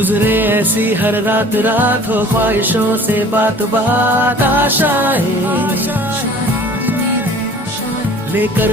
गुजरे ऐसी हर रात रात हो ख्वाहिशों से बात बात आशाएं लेकर